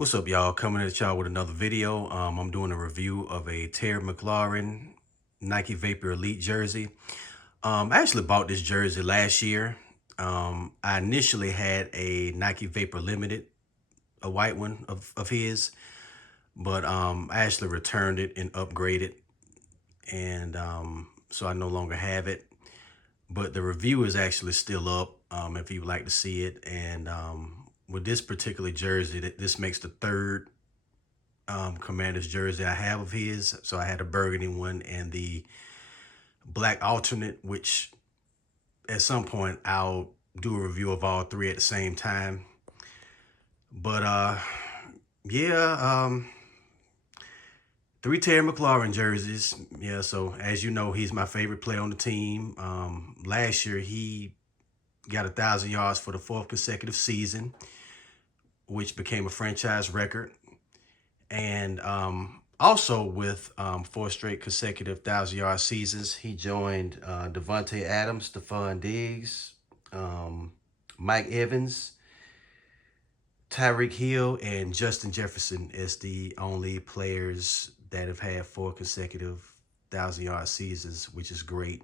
What's up, y'all? Coming at y'all with another video. I'm doing a review of a McLaurin Nike Vapor Elite jersey. I actually bought this jersey last year. I initially had a Nike Vapor Limited, a white one of his, but I actually returned it and upgraded, and so I no longer have it. But the review is actually still up if you would like to see it. And with this particular jersey, this makes the third Commander's jersey I have of his. So I had a burgundy one and the black alternate, which at some point I'll do a review of all three at the same time. But yeah, three Terry McLaurin jerseys. Yeah, so as you know, he's my favorite player on the team. Last year he got 1,000 yards for the fourth consecutive season, which became a franchise record. And also with 4 straight consecutive 1,000-yard seasons, he joined Devontae Adams, Stephon Diggs, Mike Evans, Tyreek Hill, and Justin Jefferson as the only players that have had 4 consecutive 1,000-yard seasons, which is great.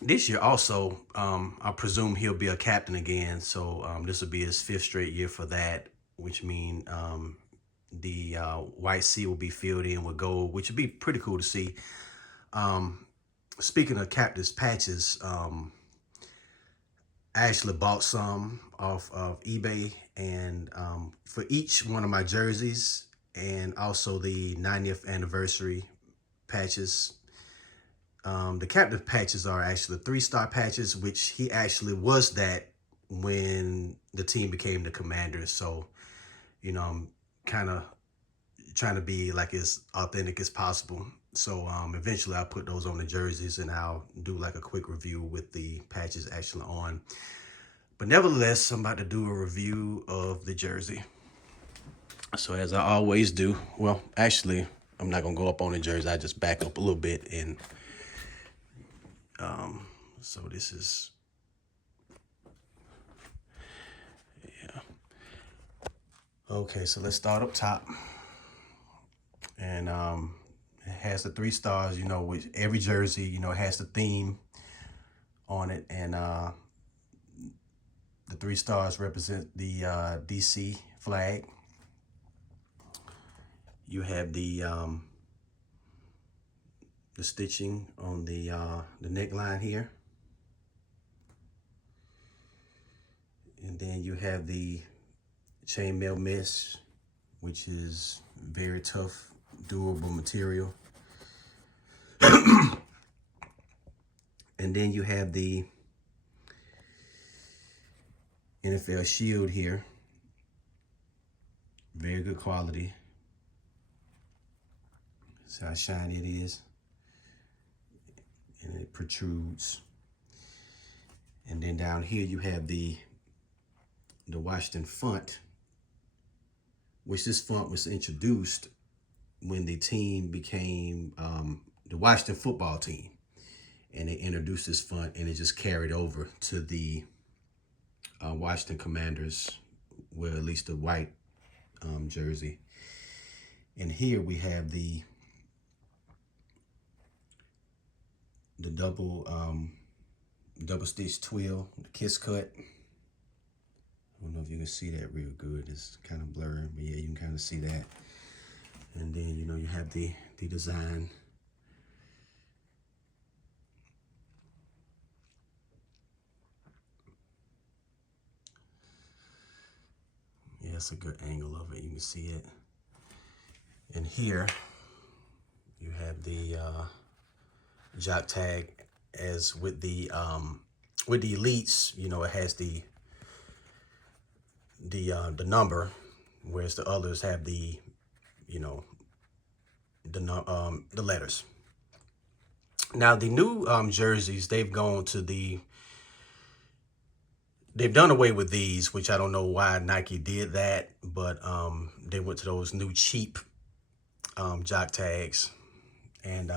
This year also, I presume he'll be a captain again, so this will be his 5th straight year for that, which means the white C will be filled in with gold, which would be pretty cool to see. Speaking of captain's patches, I actually bought some off of eBay, and for each one of my jerseys, and also the 90th anniversary patches. The captain patches are actually 3-star patches, which he actually was that when the team became the Commanders. So, you know, I'm kind of trying to be like as authentic as possible. So eventually I'll put those on the jerseys and I'll do like a quick review with the patches actually on. But nevertheless, I'm about to do a review of the jersey. So as I always do, well, actually, I'm not going to go up on the jersey. I just back up a little bit. And so this is, yeah. Okay, so let's start up top. And it has the 3 stars, you know, with every jersey, you know, it has the theme on it. And the 3 stars represent the DC flag. You have the stitching on the neckline here. And then you have the chainmail mesh, which is very tough, durable material. And then you have the NFL shield here. Very good quality. See how shiny it is. And it protrudes. And then down here you have the Washington font, which this font was introduced when the team became the Washington football team. And they introduced this font, and it just carried over to the Washington Commanders, well, at least the white jersey. And here we have the double stitch twill, the kiss cut. I don't know if you can see that real good. It's kind of blurry, but yeah, you can kind of see that. And then, you know, you have the design. Yeah, it's a good angle of it. You can see it. And here you have the Jock tag, as with the elites, you know, it has the number, whereas the others have the, you know, the letters. Now the new jerseys, they've done away with these, which I don't know why Nike did that, but they went to those new cheap Jock tags, and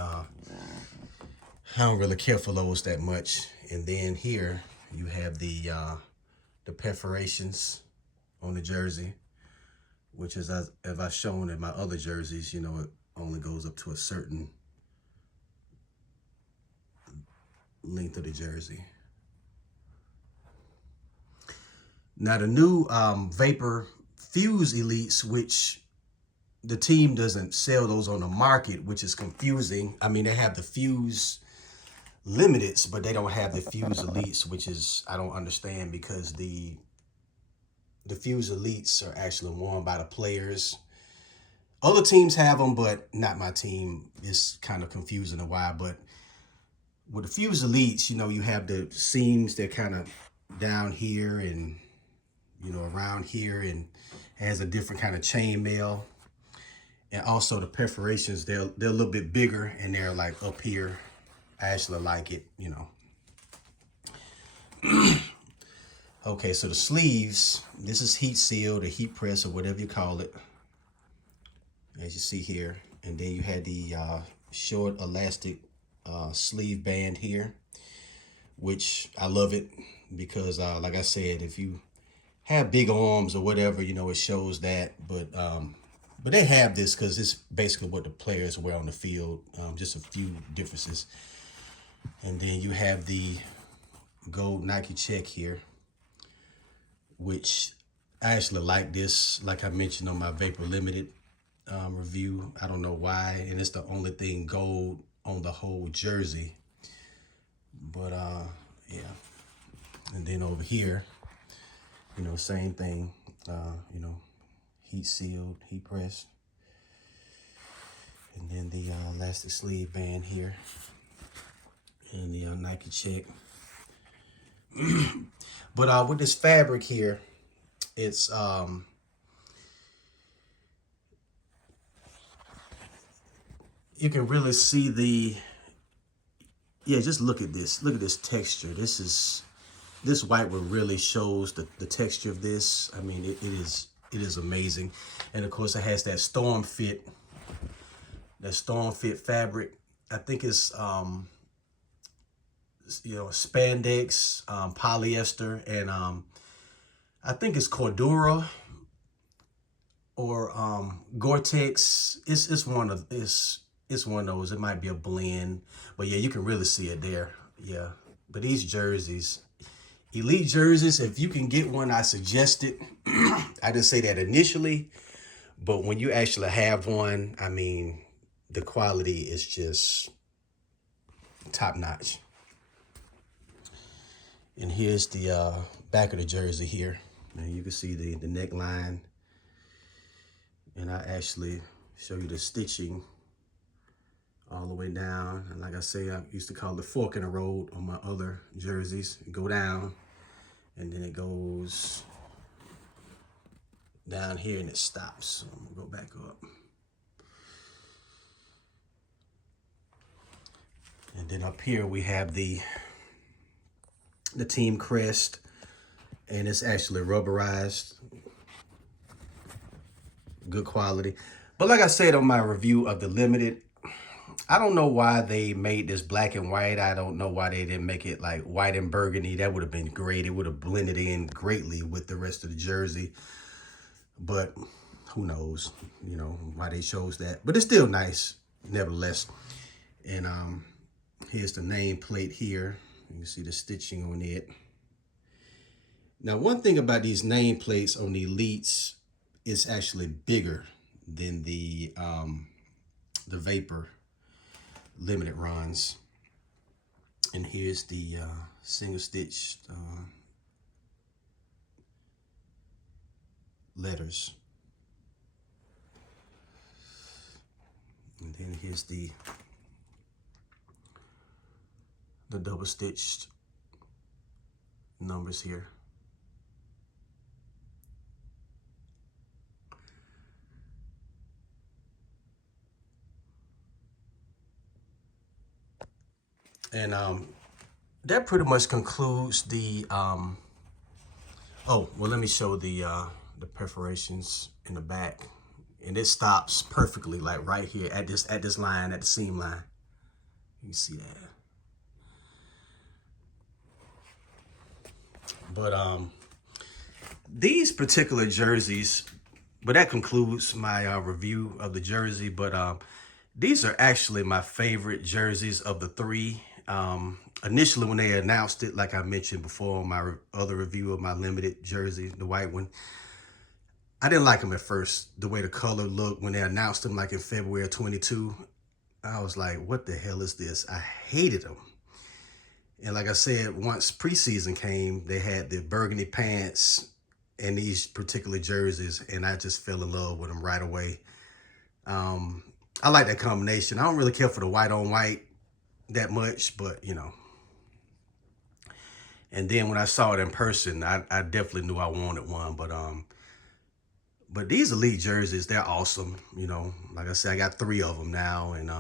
I don't really care for those that much. And then here you have the perforations on the jersey, which is, as I've shown in my other jerseys, you know, it only goes up to a certain length of the jersey. Now the new Vapor Fuse Elites, which the team doesn't sell those on the market, which is confusing. I mean, they have the Fuse Limiteds, but they don't have the Fuse Elites, which is, I don't understand, because the Fuse Elites are actually worn by the players. Other teams have them, but not my team. It's kind of confusing a while. But with the Fuse Elites, you know, you have the seams, they're kind of down here and, you know, around here, and has a different kind of chainmail. And also the perforations, they're a little bit bigger, and they're like up here. I actually like it, you know. Okay, so the sleeves, this is heat sealed or heat press or whatever you call it, as you see here. And then you had the short elastic sleeve band here, which I love it because like I said, if you have big arms or whatever, you know, it shows that. But they have this because it's basically what the players wear on the field, just a few differences. And then you have the gold Nike check here, which I actually like this, like I mentioned on my Vapor Limited review. I don't know why, and it's the only thing gold on the whole jersey. But yeah. And then over here, you know, same thing, you know, heat sealed, heat pressed. And then the elastic sleeve band here, and the Nike check. But with this fabric here, it's you can really see the, yeah, just look at this. Look at this texture. This white one really shows the texture of this. I mean, it is amazing. And of course it has that storm fit fabric. I think it's you know, spandex, polyester, and I think it's Cordura or Gore-Tex. It's one of those. It might be a blend, but yeah, you can really see it there. Yeah, but these jerseys, elite jerseys, if you can get one, I suggest it. I didn't say that initially, but when you actually have one, I mean, the quality is just top notch. And here's the back of the jersey here. And you can see the neckline. And I actually show you the stitching all the way down. And like I say, I used to call it fork in the road on my other jerseys. Go down, and then it goes down here and it stops. So I'm gonna go back up. And then up here we have the team Crest, and it's actually rubberized. Good quality. But like I said on my review of the Limited, I don't know why they made this black and white. I don't know why they didn't make it like white and burgundy. That would have been great. It would have blended in greatly with the rest of the jersey. But who knows, you know, why they chose that. But it's still nice, nevertheless. And here's the nameplate here. You can see the stitching on it. Now, one thing about these nameplates on the Elites, is actually bigger than the Vapor Limited runs. And here's the single stitched letters. And then here's the double stitched numbers here. And that pretty much concludes the oh, well, let me show the perforations in the back. And it stops perfectly, like right here at this line, at the seam line. You can see that. But these particular jerseys, but that concludes my review of the jersey. But these are actually my favorite jerseys of the three. Initially, when they announced it, like I mentioned before on my other review of my limited jersey, the white one, I didn't like them at first, the way the color looked when they announced them like in February of 22. I was like, what the hell is this? I hated them. And like I said, once preseason came, they had the burgundy pants and these particular jerseys, and I just fell in love with them right away. I like that combination. I don't really care for the white on white that much, but you know. And then when I saw it in person, I definitely knew I wanted one. But these elite jerseys, they're awesome. You know, like I said, I got 3 of them now, and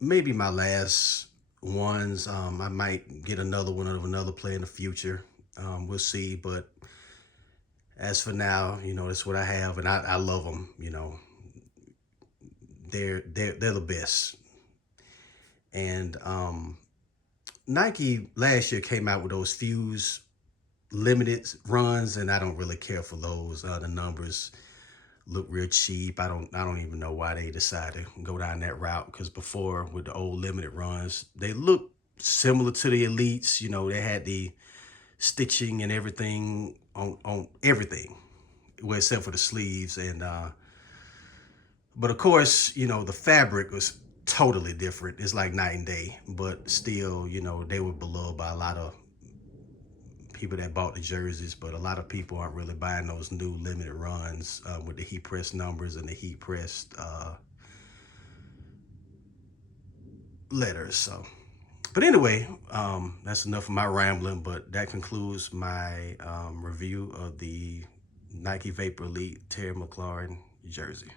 maybe my last ones. I might get another one of another player in the future. We'll see. But as for now, you know, that's what I have, and I love them. You know, they're the best. And Nike last year came out with those Fuse limited runs, and I don't really care for those. The numbers look real cheap. I don't even know why they decided to go down that route, because before with the old limited runs, they look similar to the elites. You know, they had the stitching and everything on everything, well, except for the sleeves. And but of course, you know, the fabric was totally different. It's like night and day. But still, you know, they were beloved by a lot of people that bought the jerseys, but a lot of people aren't really buying those new limited runs with the heat press numbers and the heat pressed letters. So, but anyway, that's enough of my rambling. But that concludes my review of the Nike Vapor Elite Terry McLaurin jersey.